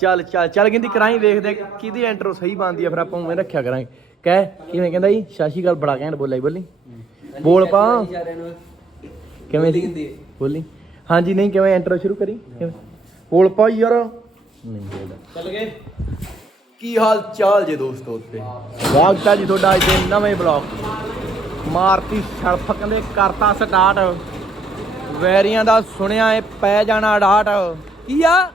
ਚੱਲ ਚੱਲ ਚੱਲ ਕਹਿੰਦੀ ਕਰਾਈ ਵੇਖਦੇ ਕਿਹਦੀ ਐਂਟਰੋ ਸਹੀ ਬਣਦੀ ਆ ਫਿਰ ਆਪਾਂ ਉਵੇਂ ਰੱਖਿਆ ਕਰਾਂਗੇ। ਕਹਿ ਕਿਵੇਂ ਕਹਿੰਦਾ ਜੀ? ਸ਼ਾਸ਼ੀ ਗੱਲ ਬੜਾ ਘੈਂਟ ਬੋਲਿਆ ਬੋਲੀ। ਬੋਲ ਪਾ। ਕਿਵੇਂ ਦੀ ਬੋਲੀ। ਹਾਂਜੀ ਨਹੀਂ ਕਿਵੇਂ ਐਂਟਰੋ ਸ਼ੁਰੂ ਕਰੀ? ਬੋਲ ਪਾ ਯਾਰ। ਨਹੀਂ ਬੋਲਦਾ ਚੱਲ ਗਏ। ਕੀ ਹਾਲ ਚਾਲ ਜੇ ਦੋਸਤੋ ਉੱਤੇ? ਸਵਾਗਤ ਹੈ ਜੀ ਤੁਹਾਡਾ ਅੱਜ ਦੇ ਨਵੇਂ ਬਲੌਗ ਮਾਰਤੀ ਸੜਫ ਕਹਿੰਦੇ ਕਰਤਾ ਸਟਾਰਟ। ਵੈਰੀਆਂ ਦਾ ਸੁਣਿਆ ਏ ਪੈ ਜਾਣਾ ਡਾਟ ਕੀ ਆ?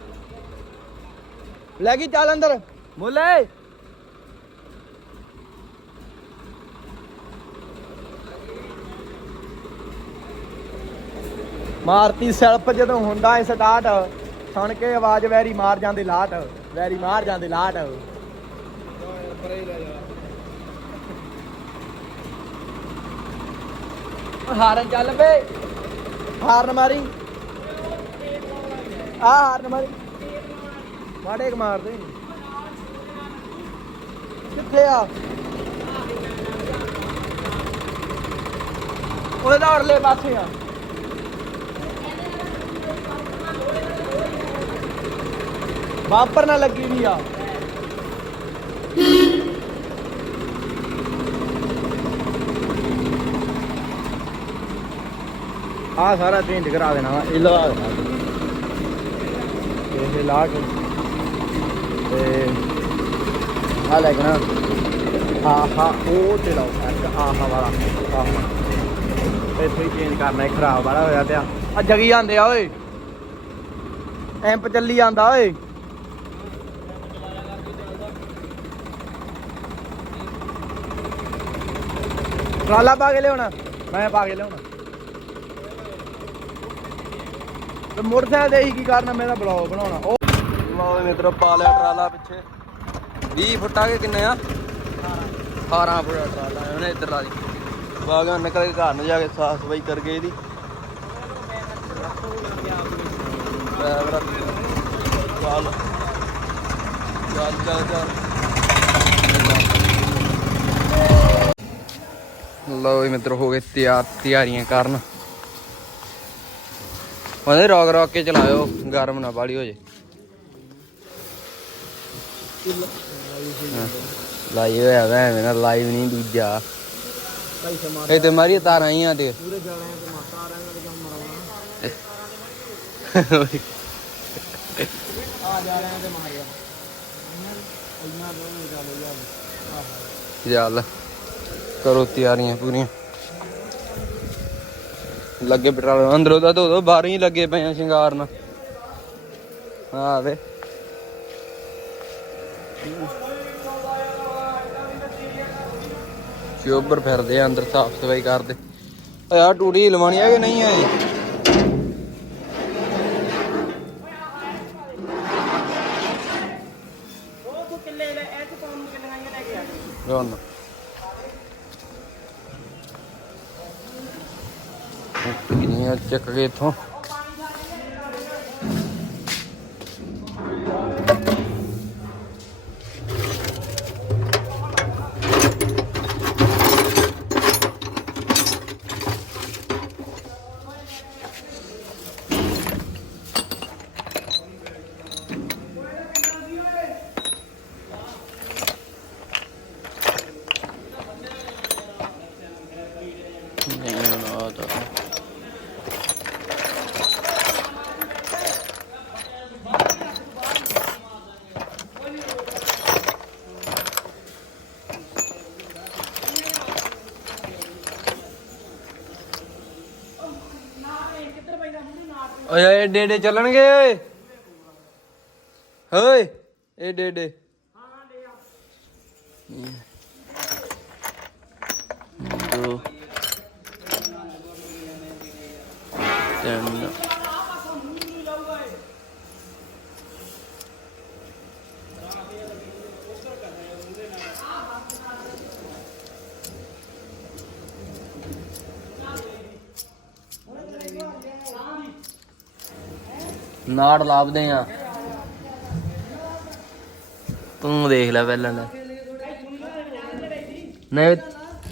ਲੈ ਗਈ ਚੱਲ ਅੰਦਰ। ਮੁੱਲੇ। ਮਾਰਤੀ ਸੈਲਫ ਜਦੋਂ ਹੁੰਦਾ ਏ ਸਟਾਰਟ ਸੁਣ ਕੇ ਆਵਾਜ਼ ਵੈਰੀ ਮਾਰ ਜਾਂਦੇ ਲਾਟ ਵੈਰੀ ਮਾਰ ਜਾਂਦੇ ਲਾਟ। ਹਾਰਨ ਚੱਲ ਪੇ ਹਾਰਨ ਮਾਰੀ। ਆ ਹਾਰਨ ਮਾਰੀ। ਮਾੜੇ ਕ ਮਾਰ ਦੇ ਕਿੱਥੇ ਆ? ਉਹਦੇ ਦਾ ਅੜਲੇ ਪਾਸੇ ਆ। ਬਾਪਰ ਨਾ ਲੱਗੀ ਵੀ ਆ। ਆ ਸਾਰਾ ਚੇਂਜ ਕਰਾ ਦੇਣਾ ਵਾ, ਇਹ ਲਵਾ ਦੇਣਾ। ਇਹ ਲਾ ਕੇ। ਤੇ ਆ ਲੱਗਣਾ ਆਹਾ, ਉਹ ਤੇ ਲਾਓ ਇੱਕ ਆਹਾ ਵਾਲਾ, ਆਹਾ। ਇੱਥੇ ਹੀ ਚੇਂਜ ਕਰਨਾ, ਇਹ ਖਰਾਬ ਵਾਲਾ ਹੋਇਆ ਪਿਆ। ਆ ਜਗੀ ਜਾਂਦੇ ਆ, ਓਏ। ਐਂਪ ਚੱਲੀ ਜਾਂਦਾ, ਓਏ। ਟਰਾਲਾ ਪਾ ਕੇ ਲਿਆਉਣਾ। ਮੈਂ ਪਾ ਕੇ ਲਿਆਉਣਾ। ਤੇ ਮੋਟਰਸਾਈਕਲ ਦੇ ਹੀ ਕੀ ਕਰਨਾ ਮੇਰਾ ਬਲੌਗ ਬਣਾਉਣਾ। ਉਹ ਲਓ ਮਿੱਤਰੋ, ਪਾ ਲਿਆ ਟਰਾਲਾ ਪਿੱਛੇ। 20 ਫੁੱਟਾ ਕੇ ਕਿੰਨੇ ਆ? 18 ਫੁੱਟ ਟਰਾਲਾ ਉਹਨੇ ਇੱਧਰ ਲਾ ਦੀ ਬਾਗਾ ਨਿਕਲ ਕੇ ਘਰ ਨੂੰ ਜਾ ਕੇ ਸਾਫ਼ ਸਫ਼ਾਈ ਕਰ ਗਏ ਇਹਦੀ। ਡਰਾਈਵਰ ਚੱਲ। ਚੱਲ ਚੱਲ ਚੱਲ। ਲਓ ਮਿੱਤਰ, ਹੋ ਗਏ ਤਿਆਰ ਤਿਆਰੀਆਂ ਕਰਨ। ਉਹਨੇ ਰੋਕ ਰੋਕ ਕੇ ਚਲਾਇਓ, ਗਰਮ ਨਾ ਬਾਲੀ ਹੋ ਜੇ। ਲਾਈਵ ਹੋਇਆ ਵੈ ਮੇਰਾ ਲਾਈਵ ਨਹੀਂ ਦੂਜਾ। ਇਹ ਤੇ ਮਾਰੀ ਤਾਰਾਂ ਹੀ ਆ ਤੇ। ਪੂਰੇ ਜਾਣੇ ਤੇ ਮਾਤਾ ਰੰਗ ਦੇ ਕੰਮ ਮਰਾਉਣਾ ਆ ਜਾ ਰਹੇ ਤੇ ਮਾਰਿਆ ਇੰਨਾ ਦੋ ਨਹੀਂ ਚੱਲ ਯਾਰ ਕਰੋ ਤਿਆਰੀਆਂ ਪੂਰੀਆਂ। ਲੱਗੇ ਪੈਟਰੋਲ, ਅੰਦਰੋਂ ਦਾ ਧੋ ਦੋ ਬਾਹਰੋਂ ਹੀ ਲੱਗੇ ਪਏ ਆ ਸ਼ਿੰਗਾਰਨ ਆ ਵੇ ਫਿਰਦੇ ਆ, ਅੰਦਰ ਸਾਫ਼ ਸਫ਼ਾਈ ਕਰਦੇ। ਓਏ ਆ ਟੂਟੀ ਲਵਾਣੀ ਆ ਕਿ ਨਹੀਂ ਆਈ ਦੋਨੋਂ ਟੁਕੀਆਂ ਚੱਕ ਕੇ ਇਥੋਂ। ਨਹੀਂ ਨਾ ਤਾਂ ਓਏ ਓਏ ਏਡੇ ਏਡੇ ਚੱਲਣਗੇ ਓਏ। ਓਏ ਏਡੇ ਏਡੇ। ਦੋ। ਤਿੰਨ ਨਾੜ ਲਾਭਦੇ ਆ। ਤੂੰ ਦੇਖ ਲੈ ਪਹਿਲਾਂ ਦਾ ਨਹੀਂ,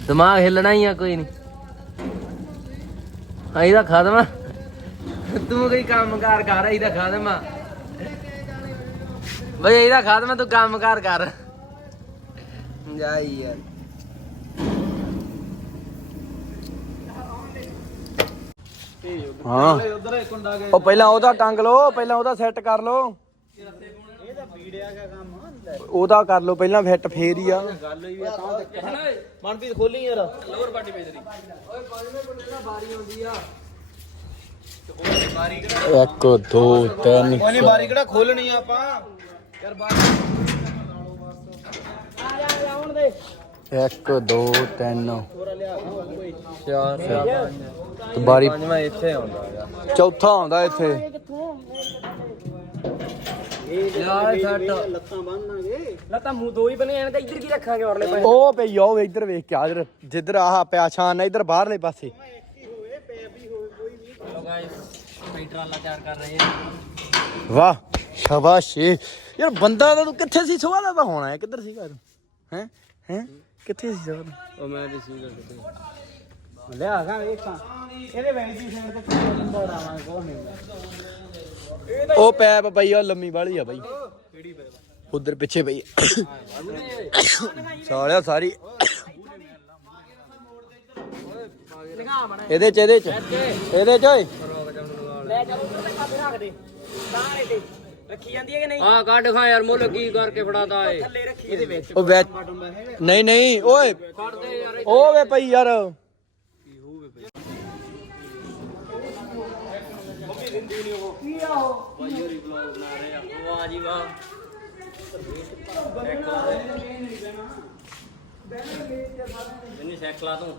ਦਿਮਾਗ ਹਿੱਲਣਾ ਹੀ ਆ, ਕੋਈ ਨਹੀਂ। ਆਈ ਦਾ ਖਤਮ ਆ। ਤੂੰ ਕੋਈ ਕੰਮ ਕਾਰ ਕਰ ਆਈ ਦਾ ਖਤਮ। ਆ ਬਈ ਇਹਦਾ ਖਾਤਮਾ ਤੂੰ ਕੰਮ ਕਰ। ਕਰ ਜਾਈ ਯਾਰ। ਹਾਂ। ਉਹ ਪਹਿਲਾਂ ਉਹਦਾ ਟੰਗ ਲਓ ਪਹਿਲਾਂ ਉਹਦਾ ਸੈੱਟ ਕਰ ਲਓ। ਉਹਦਾ ਕਰ ਲਓ ਪਹਿਲਾਂ ਫਿੱਟ ਫੇਰ ਹੀ ਆ। ਗੱਲ ਹੋਈ ਆ ਤਾਂ ਤੱਕ ਮਨਪ੍ਰੀਤ ਖੋਲੀ ਯਾਰ। ਲੋਰ ਪਾਰਟੀ ਵੇਚ ਰਹੀ ਓਏ ਪੰਜਵੇਂ ਬੰਦੇ ਨਾਲ ਬਾਰੀ ਆਉਂਦੀ ਆ। ਇੱਕ ਦੋ ਤਿੰਨ ਉਹਨੇ ਬਾਰੀ ਕਿਹੜਾ ਖੋਲਣੀ ਆ ਆਪਾਂ? ਯਾਰ ਬਾਰੀ ਇੱਕ ਦੋ ਤਿੰਨ। ਚਾਰ ਤੇ ਬਾਰੀ ਪੰਜਵਾਂ ਇੱਥੇ ਆਉਂਦਾ ਯਾਰ ਚੌਥਾ ਆਉਂਦਾ ਇੱਥੇ। ਯਾਰ ਛੱਡ ਲੱਤਾਂ ਮੂੰਹ ਦੋ ਹੀ ਬਣੇ ਐਨ ਤਾਂ ਇੱਧਰ ਕੀ ਰੱਖਾਂਗੇ ਔਰਲੇ ਪਾਸੇ ਉਹ ਪਈ ਆ ਉਹ ਇੱਧਰ ਵੇਖ ਕੇ ਆ ਇੱਧਰ ਜਿੱਧਰ ਆਹ ਪਿਆ ਛਾਨ ਇੱਧਰ ਬਾਹਰਲੇ ਪਾਸੇ ਲੋ ਗਾਇਸ ਕਈ ਟਰਾਲਾ ਤਿਆਰ ਕਰ ਰਹੇ ਆ ਵਾਹ ਸ਼ਾਬਾਸ਼ ਏ। ਯਾਰ ਬੰਦਾ ਤਾਂ ਤੂੰ ਕਿੱਥੇ ਸੀ ਸੋਹਾ ਦਾ ਤਾਂ ਹੋਣਾ ਹੈ ਕਿੱਧਰ ਸੀਗਾ ਤੂੰ ਹੈ ਹੈ ਕਿੱਥੇ ਸੀ ਸੋਹਾ ਦਾ ਉਹ ਮੈਂ ਵੀ ਸੀ ਕਿਤੇ ਲਿਆ ਗਾ ਵੇਖਾਂ ਇਹਦੇ ਵੈਲ ਦੀ ਸਾਈਡ ਤੇ ਕਿੰਨਾ ਲੰਬਾ ਉਡਾਵਾਂਗੇ ਕੋਹ ਨਹੀਂ ਉਹ ਪੈਪ ਪਈ ਆ ਲੰਮੀ ਵਾਲੀ ਆ ਬਾਈ। ਉਧਰ ਪਿੱਛੇ ਪਈ ਆ। ਸਾਲਿਆ ਸਾਰੀ ਲਗਾ ਇਹਦੇ ਚ ਇਹਦੇ ਚ। ਇਹਦੇ ਚ ਓਏ। ਲੈ ਚਲੋ ਉੱਧਰ ਤੇ ਰੱਖ ਦੇ। ਤਾਂ ਤੇ ਰੱਖੀ ਜਾਂਦੀ ਹੈ ਕਿ ਨਹੀਂ? ਆ ਕੱਢ ਖਾ ਯਾਰ ਮੁੱਲ ਕੀ ਕਰਕੇ ਫੜਾਤਾ ਏ ਥੱਲੇ ਰੱਖੀ ਇਹਦੇ ਵਿੱਚ। ਉਹ ਵਿੱਚ ਨਹੀਂ ਨਹੀਂ ਓਏ। ਉਹ ਵੇ ਪਈ ਯਾਰ। ਵਾਹ ਜੀ ਵਾਹ ਜਿੰਨੀ ਸੈਕ ਲਾ ਤੂੰ।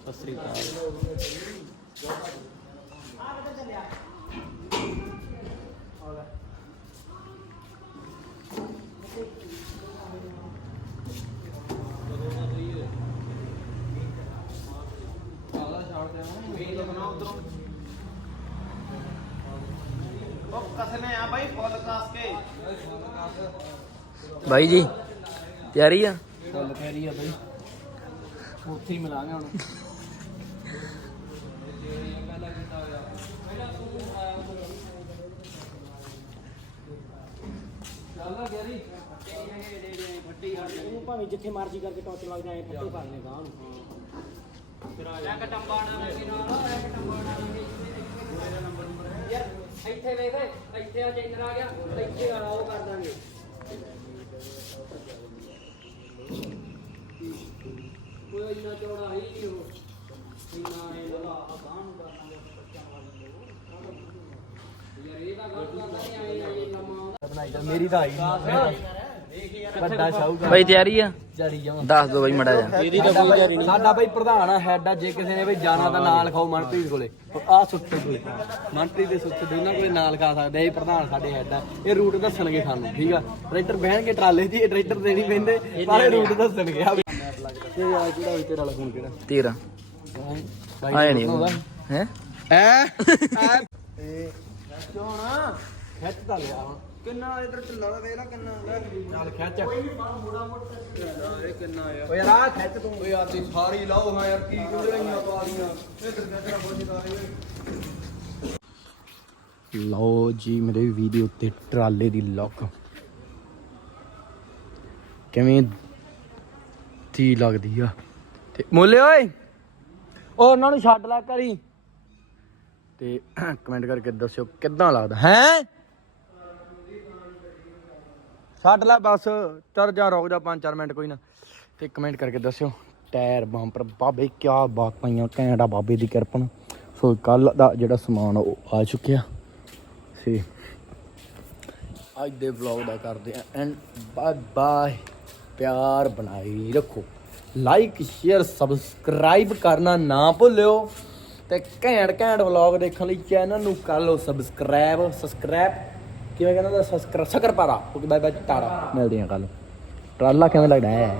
ਸਤਿ ਸ੍ਰੀ ਅਕਾਲ। ਬਾਈ ਜੀ ਤਿਆਰੀ ਆ? ਫੁੱਲ ਫੇਰੀ ਆ ਬਈ। ਉੱਥੇ ਹੀ ਮਿਲਾਂਗੇ ਹੁਣ। ਉਹਨੂੰ ਭਾਵੇਂ ਜਿੱਥੇ ਮਰਜ਼ੀ ਕਰਕੇ ਟੌਚ ਲੱਗ ਜਾਏ ਫੱਟੇ ਕਰਨੇ ਗਾਂ ਨੂੰ। ਫਿਰ ਆ ਜਾ। ਕਟੰਬਾ ਨਾ ਵੇਖੀ ਨਾਲ ਯਾਰ ਇੱਥੇ ਵੇਖ ਇੱਥੇ ਆ ਚੈਨਰ ਆ ਗਿਆ ਇੱਥੇ ਆ ਉਹ ਕਰ ਦਾਂਗੇ। ਮੇਰੀ ਤਾਂ ਆਈ ਵੱਡਾ ਸ਼ਾਹੂਕਾਰ। ਬਈ ਤਿਆਰੀ ਆ? ਜਾਰੀ ਜਾਵਾਂ। ਦੱਸ ਦੋ ਬਈ ਮੜਾ ਜਾ ਇਹਦੀ ਤਾਂ ਕੋਈ ਤਿਆਰੀ ਨਹੀਂ। ਸਾਡਾ ਬਈ ਪ੍ਰਧਾਨ ਆ ਹੈਡ ਆ ਜੇ ਕਿਸੇ ਨੇ ਬਈ ਜਾਣਾ ਤਾਂ ਨਾਂ ਲਿਖਾਓ ਮਨਪ੍ਰੀਤ ਕੋਲੇ। ਆ ਸੁੱਤੇ ਕੋਲੇ ਮਨਪ੍ਰੀਤ ਦੇ ਸੁੱਤੇ ਦੋਨਾਂ ਕੋਲੇ ਨਾਂ ਲਿਖਾ ਸਕਦੇ ਆ ਇਹ ਪ੍ਰਧਾਨ ਸਾਡੇ ਹੈਡ ਆ। ਇਹ ਰੂਟ ਦੱਸਣਗੇ ਸਾਨੂੰ ਠੀਕ ਆ? ਟਰੈਕਟਰ ਬਹਿਣਗੇ ਟਰਾਲੇ 'ਚ ਇਹ ਟਰੈਕਟਰ ਦੇ ਨਹੀਂ ਪੈਂਦੇ ਪਰ ਇਹ ਰੂਟ ਦੱਸਣਗੇ। ਆ ਤੇ ਆ ਕਿਹੜਾ ਵੀ ਤੇਰਾ ਵਾਲਾ ਫੋਨ ਕਿਹੜਾ? 13 ਆਏ ਨਹੀਂ ਹੈ? ਐ ਐ ਚੋਣਾ ਖਿੱਚ ਤਾਂ ਲਿਆ ਹੁਣ ਕਿੰਨਾ ਇਧਰ ਢਿੱਲਾ ਦਾ ਵੇਖ ਲੈ ਕਿੰਨਾ। ਚੱਲ ਖਿੱਚ। ਇਹ ਕਿੰਨਾ ਆ। ਓ ਯਾਰ ਆ ਖਿੱਚ ਤੂੰ। ਓਏ ਯਾਰ ਤੀ ਸਾਰੀ ਲਾਓ ਹਾਂ ਯਾਰ ਕੀ ਗੁਜਰਾਈਆਂ ਪਾ ਦੀਆਂ ਇਧਰ ਕਿਧਰ ਬੋਝਦਾ ਲਓ ਜੀ ਮੇਰੇ ਵੀਡੀਓ ਤੇ ਟਰਾਲੇ ਦੀ ਲੁੱਕ। ਕਿਵੇਂ ਦੀ ਲੱਗਦੀ ਆ। ਤੇ ਮੋਲੇ ਓਏ ਉਹ ਉਹਨਾਂ ਨੂੰ ਛੱਡ ਲੈ ਕਰੀ ਤੇ ਕਮੈਂਟ ਕਰਕੇ ਦੱਸਿਓ ਕਿੱਦਾਂ ਲੱਗਦਾ ਹੈ? ਛੱਡ ਲੈ ਬਸ ਚਰ ਜਾ ਰੁਕ ਜਾ 5-4 ਮਿੰਟ, ਕੋਈ ਨਾ। ਤੇ ਕਮੈਂਟ ਕਰਕੇ ਦੱਸਿਓ, ਟਾਇਰ, ਬੰਪਰ, ਬਾਬੇ ਕਿਆ ਬਾਤ ਪਾਈਆਂ ਘੈਂਟ ਆ ਬਾਬੇ ਦੀ ਕਿਰਪਾ ਨਾਲ। ਸੋ ਕੱਲ ਦਾ ਜਿਹੜਾ ਸਮਾਨ ਆ, ਉਹ ਆ ਚੁੱਕਿਆ। ਸੀ ਅੱਜ ਦੇ ਵਲੌਗ ਦਾ ਕਰਦੇ ਆ ਐਂਡ ਬਾਏ ਬਾਏ ਪਿਆਰ ਬਣਾਈ ਰੱਖੋ। ਲਾਈਕ ਸ਼ੇਅਰ ਸਬਸਕ੍ਰਾਈਬ ਕਰਨਾ ਨਾ ਭੁੱਲਿਓ। ਤੇ ਘੈਂਟ ਘੈਂਟ ਵਲੌਗ ਦੇਖਣ ਲਈ ਚੈਨਲ ਨੂੰ ਕਰ ਲਓ ਸਬਸਕ੍ਰਾਈਬ ਸਬਸਕ੍ਰਾਈਬ ਕਿਵੇਂ ਕਹਿੰਦਾ ਸਬਸਕ੍ਰਾਈਬ ਸਕਰ ਪਾਰਾ ਓਕੇ ਬਾਏ ਬਾਏ ਟਾਰਾ ਮਿਲਦੇ ਆ ਕੱਲ ਟਰਾਲਾ ਕਿਵੇਂ ਲੱਗਦਾ ਹੈ?